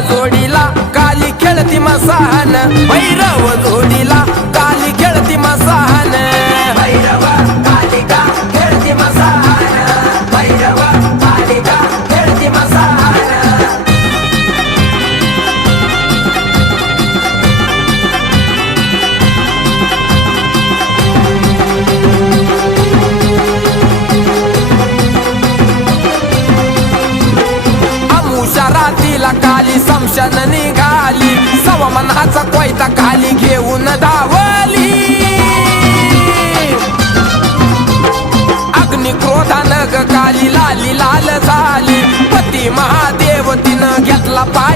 जोडीला काली खेळती मसान, भैरव जोडीला काली खेळती मसान, भैरव कालिका खेळती मसान, भैरव कालिका खेळती मसान। रातीला काली समशान निघाली, सवमनाचा कोयता खाली घेऊन धावली, अग्नि क्रोधानं काली लाली लाल झाली, पती महादेव तिनं घेतला पाय